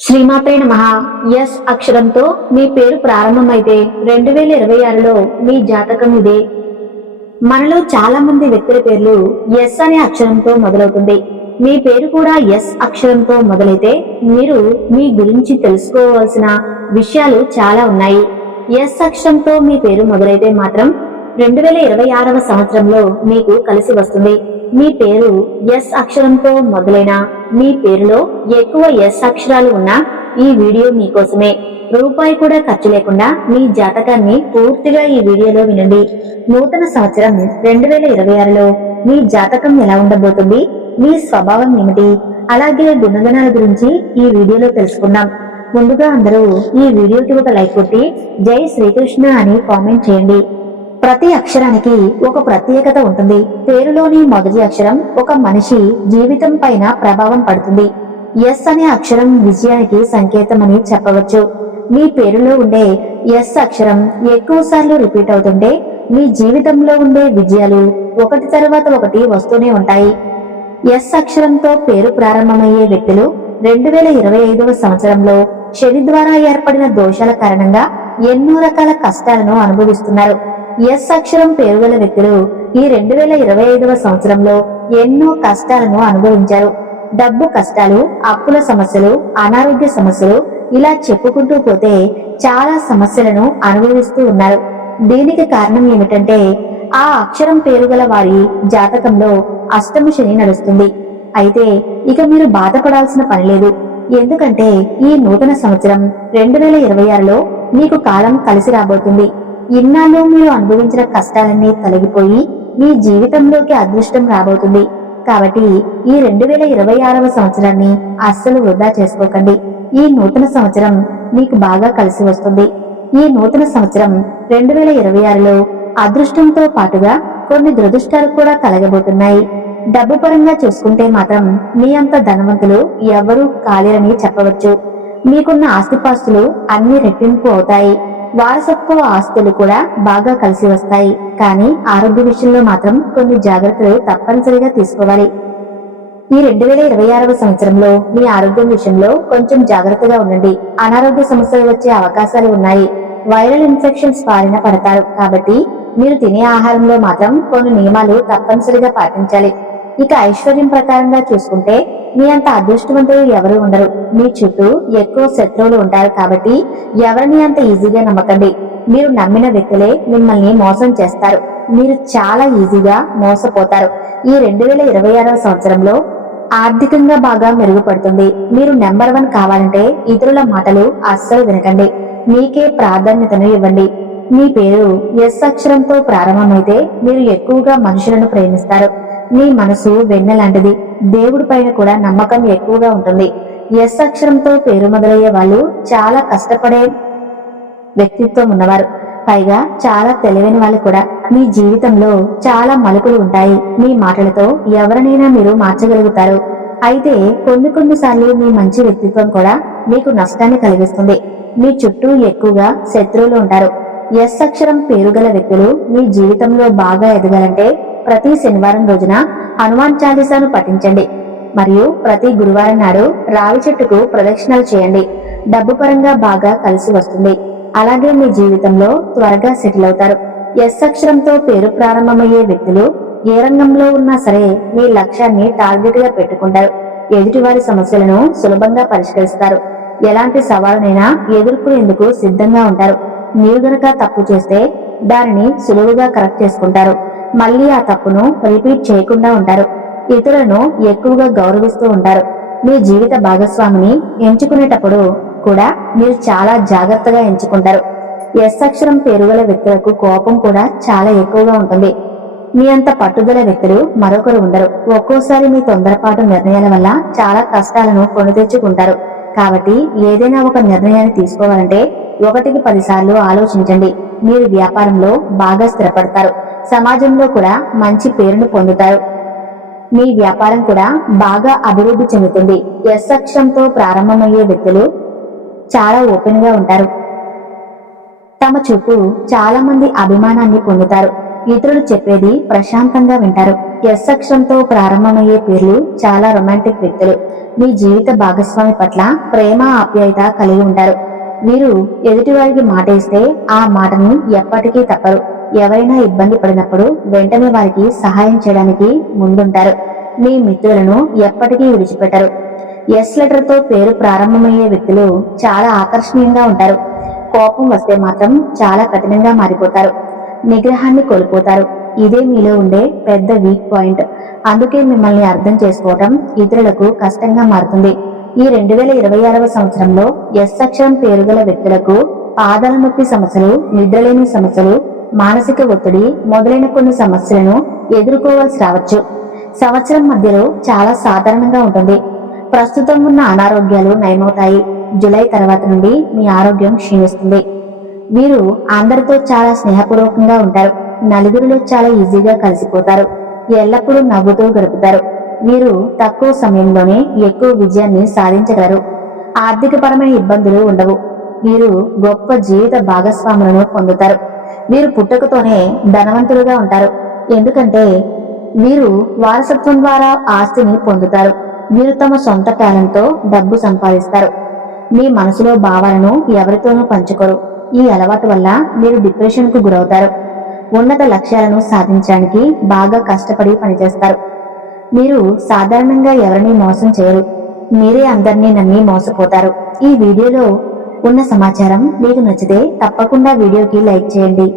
శ్రీమాత్రే నమః. ఎస్ అక్షరంతో మీ పేరు ప్రారంభమైతే 2026లో మీ జాతకం ఇదే. మనలో చాలా మంది వ్యక్తుల పేర్లు ఎస్ అనే అక్షరంతో మొదలవుతుంది. మీ పేరు కూడా ఎస్ అక్షరంతో మొదలైతే మీరు మీ గురించి తెలుసుకోవాల్సిన విషయాలు చాలా ఉన్నాయి. ఎస్ అక్షరంతో మీ పేరు మొదలైతే మాత్రం 2026వ సంవత్సరంలో మీకు కలిసి వస్తుంది. మీ పేరు ఎస్ అక్షరంతో మొదలైన మీ పేరులో ఎక్కువ ఎస్ అక్షరాలు ఉన్న ఈ వీడియో మీకోసమే. రూపాయి కూడా ఖర్చు లేకుండా మీ జాతకాన్ని పూర్తిగా ఈ వీడియోలో వినండి. నూతన సంవత్సరం 2026లో మీ జాతకం ఎలా ఉండబోతుంది, మీ స్వభావం ఏమిటి, అలాగే గుణగణాల గురించి ఈ వీడియోలో తెలుసుకుందాం. ముందుగా అందరూ ఈ వీడియోకి ఒక లైక్ కొట్టి జై శ్రీకృష్ణ అని కామెంట్ చేయండి. ప్రతి అక్షరానికి ఒక ప్రత్యేకత ఉంటుంది. పేరులోని మొదటి అక్షరం ఒక మనిషి జీవితం పైన ప్రభావం పడుతుంది. ఎస్ అనే అక్షరం విజయానికి సంకేతమని చెప్పవచ్చు. మీ పేరులో ఉండే ఎస్ అక్షరం ఎక్కువ సార్లు రిపీట్ అవుతుంటే మీ జీవితంలో ఉండే విజయాలు ఒకటి తర్వాత ఒకటి వస్తూనే ఉంటాయి. ఎస్ అక్షరంతో పేరు ప్రారంభమయ్యే వ్యక్తులు 2025వ సంవత్సరంలో శని ద్వారా ఏర్పడిన దోషాల కారణంగా ఎన్నో రకాల కష్టాలను అనుభవిస్తున్నారు. ఎస్ అక్షరం పేరు గల వ్యక్తులు ఈ 2025వ సంవత్సరంలో ఎన్నో కష్టాలను అనుభవించారు. డబ్బు కష్టాలు, అప్పుల సమస్యలు, అనారోగ్య సమస్యలు, ఇలా చెప్పుకుంటూ పోతే చాలా సమస్యలను అనుభవిస్తూ ఉన్నారు. దీనికి కారణం ఏమిటంటే ఆ అక్షరం పేరు గల వారి జాతకంలో అష్టమ శని నడుస్తుంది. అయితే ఇక మీరు బాధపడాల్సిన పని లేదు. ఎందుకంటే ఈ నూతన సంవత్సరం 2026లో మీకు కాలం కలిసి రాబోతుంది. ఇన్నాళ్ళు మీరు అనుభవించిన కష్టాలన్నీ తొలగిపోయి మీ జీవితంలోకి అదృష్టం రాబోతుంది. కాబట్టి ఈ 2026వ సంవత్సరాన్ని అస్సలు వృధా చేసుకోకండి. ఈ నూతన సంవత్సరం మీకు బాగా కలిసి వస్తుంది. ఈ నూతన సంవత్సరం 2026లో అదృష్టంతో పాటుగా కొన్ని దురదృష్టాలు కూడా కలగబోతున్నాయి. డబ్బు పరంగా చూసుకుంటే మాత్రం మీ అంత ధనవంతులు ఎవరూ కాలేరని చెప్పవచ్చు. మీకున్న ఆస్తిపాస్తులు అన్ని రెట్టింపు అవుతాయి. వారసత్వ ఆస్తులు కూడా బాగా కలిసి వస్తాయి. కానీ ఆరోగ్య విషయంలో మాత్రం కొన్ని జాగ్రత్తలు తప్పనిసరిగా తీసుకోవాలి. ఈ 2026వ సంవత్సరంలో మీ ఆరోగ్యం విషయంలో కొంచెం జాగ్రత్తగా ఉండండి. అనారోగ్య సమస్యలు వచ్చే అవకాశాలు ఉన్నాయి. వైరల్ ఇన్ఫెక్షన్స్ బారిన పడతారు. కాబట్టి మీరు తినే ఆహారంలో మాత్రం కొన్ని నియమాలు తప్పనిసరిగా పాటించాలి. ఇక ఐశ్వర్యం ప్రకారంగా చూసుకుంటే మీ అంత అదృష్టవంతులు ఎవరు ఉండరు. మీ చుట్టూ ఎక్కువ శత్రువులు ఉంటారు. కాబట్టి ఎవరిని అంత ఈజీగా నమ్మకండి. మీరు నమ్మిన వ్యక్తులే మిమ్మల్ని మోసం చేస్తారు. మీరు చాలా ఈజీగా మోసపోతారు. ఈ 2026వ సంవత్సరంలో ఆర్థికంగా బాగా మెరుగుపడుతుంది. మీరు నెంబర్ 1 కావాలంటే ఇతరుల మాటలు అస్సలు వినకండి. మీకే ప్రాధాన్యతను ఇవ్వండి. మీ పేరు ఎస్ అక్షరంతో ప్రారంభమైతే మీరు ఎక్కువగా మనుషులను ప్రేమిస్తారు. మీ మనసు వెన్నె లాంటిది. దేవుడి పైన కూడా నమ్మకం ఎక్కువగా ఉంటుంది. ఎస్ అక్షరంతో పేరు మొదలయ్యే వాళ్ళు చాలా కష్టపడే వ్యక్తిత్వం ఉన్నవారు. పైగా చాలా తెలివైన వాళ్ళు కూడా. మీ జీవితంలో చాలా మలుపులు ఉంటాయి. మీ మాటలతో ఎవరినైనా మీరు మార్చగలుగుతారు. అయితే కొన్నిసార్లు మీ మంచి వ్యక్తిత్వం కూడా మీకు నష్టాన్ని కలిగిస్తుంది. మీ చుట్టూ ఎక్కువగా శత్రువులు ఉంటారు. ఎస్ అక్షరం పేరు గల వ్యక్తులు మీ జీవితంలో బాగా ఎదగాలంటే ప్రతి శనివారం రోజున హనుమాన్ చాలీసాను పఠించండి. మరియు ప్రతి గురువారం నాడు రావి చెట్టుకు ప్రదక్షిణలు చేయండి. డబ్బు పరంగా బాగా కలిసి వస్తుంది. అలాగే మీ జీవితంలో త్వరగా సెటిల్ అవుతారు. ఎస్ అక్షరంతో పేరు ప్రారంభమయ్యే వ్యక్తులు ఏ రంగంలో ఉన్నా సరే మీ లక్ష్యాన్ని టార్గెట్ గా పెట్టుకుంటారు. ఎదుటివారి సమస్యలను సులభంగా పరిష్కరిస్తారు. ఎలాంటి సవాలునైనా ఎదుర్కొనేందుకు సిద్ధంగా ఉంటారు. మీరు గనక తప్పు చేస్తే దానిని సులువుగా కరెక్ట్ చేసుకుంటారు. మళ్ళీ ఆ తప్పును రిపీట్ చేయకుండా ఉంటారు. ఇతరులను ఎక్కువగా గౌరవిస్తూ ఉంటారు. మీ జీవిత భాగస్వామిని ఎంచుకునేటప్పుడు కూడా మీరు చాలా జాగ్రత్తగా ఎంచుకుంటారు. ఎస్ అక్షరం పేరు గల వ్యక్తులకు కోపం కూడా చాలా ఎక్కువగా ఉంటుంది. మీ అంత పట్టుదల వ్యక్తులు మరొకరు ఉండరు. ఒక్కోసారి మీ తొందరపాటు నిర్ణయాల వల్ల చాలా కష్టాలను కొని తెచ్చుకుంటారు. కాబట్టి ఏదైనా ఒక నిర్ణయాన్ని తీసుకోవాలంటే 1కి 10 సార్లు ఆలోచించండి. మీరు వ్యాపారంలో బాగా స్థిరపడతారు. సమాజంలో కూడా మంచి పేరును పొందుతారు. మీ వ్యాపారం కూడా బాగా అభివృద్ధి చెందుతుంది. ఎస్ అక్షరంతో ప్రారంభమయ్యే వ్యక్తులు చాలా ఓపెన్ గా ఉంటారు. తమ చుట్టూ చాలా మంది అభిమానాన్ని పొందుతారు. ఇతరులు చెప్పేది ప్రశాంతంగా వింటారు. ఎస్ అక్షరంతో ప్రారంభమయ్యే పేర్లు చాలా రొమాంటిక్ వ్యక్తులు. మీ జీవిత భాగస్వామి పట్ల ప్రేమ ఆప్యాయత కలిగి ఉంటారు. వీరు ఎదుటివారికి మాట ఇస్తే ఆ మాటను ఎప్పటికీ తప్పరు. ఎవరైనా ఇబ్బంది పడినప్పుడు వెంటనే వారికి సహాయం చేయడానికి ముందుంటారు. మీ మిత్రులను ఎప్పటికీ విడిచిపెట్టరు. ఎస్ లెటర్ తో పేరు ప్రారంభమయ్యే వ్యక్తులు చాలా ఆకర్షణీయంగా ఉంటారు. కోపం వస్తే మాత్రం చాలా కఠినంగా మారిపోతారు. నిగ్రహాన్ని కోల్పోతారు. ఇదే మీలో ఉండే పెద్ద వీక్ పాయింట్. అందుకే మిమ్మల్ని అర్థం చేసుకోవటం ఇతరులకు కష్టంగా మారుతుంది. ఈ 2026వ సంవత్సరంలో ఎస్ అక్షరం పేరు గల వ్యక్తులకు పాదాల నొప్పి సమస్యలు, నిద్రలేని సమస్యలు, మానసిక ఒత్తిడి మొదలైన కొన్ని సమస్యలను ఎదుర్కోవాల్సి రావచ్చు. సంవత్సరం మధ్యలో చాలా సాధారణంగా ఉంటుంది. ప్రస్తుతం ఉన్న అనారోగ్యాలు నయమవుతాయి. జూలై తర్వాత నుండి మీ ఆరోగ్యం క్షీణిస్తుంది. వీరు అందరితో చాలా స్నేహపూర్వకంగా ఉంటారు. నలుగురిలో చాలా ఈజీగా కలిసిపోతారు. ఎల్లప్పుడూ నవ్వుతూ గడుపుతారు. వీరు తక్కువ సమయంలోనే ఎక్కువ విజయాన్ని సాధించగలరు. ఆర్థికపరమైన ఇబ్బందులు ఉండవు. వీరు గొప్ప జీవిత భాగస్వాములను పొందుతారు. వీరు పుట్టుకతోనే ధనవంతులుగా ఉంటారు. ఎందుకంటే వీరు వారసత్వం ద్వారా ఆస్తిని పొందుతారు. వీరు తమ సొంత టాలెంట్తో డబ్బు సంపాదిస్తారు. మీ మనసులో భావాలను ఎవరితోనూ పంచుకోరు. ఈ అలవాటు వల్ల మీరు డిప్రెషన్ కు గురవుతారు. ఉన్నత లక్ష్యాలను సాధించడానికి బాగా కష్టపడి పనిచేస్తారు. మీరు సాధారణంగా ఎవరిని మోసం చేయరు. మీరే అందరినీ నమ్మి మోసపోతారు. ఈ వీడియోలో ఉన్న సమాచారం మీకు నచ్చితే తప్పకుండా వీడియోకి లైక్ చేయండి.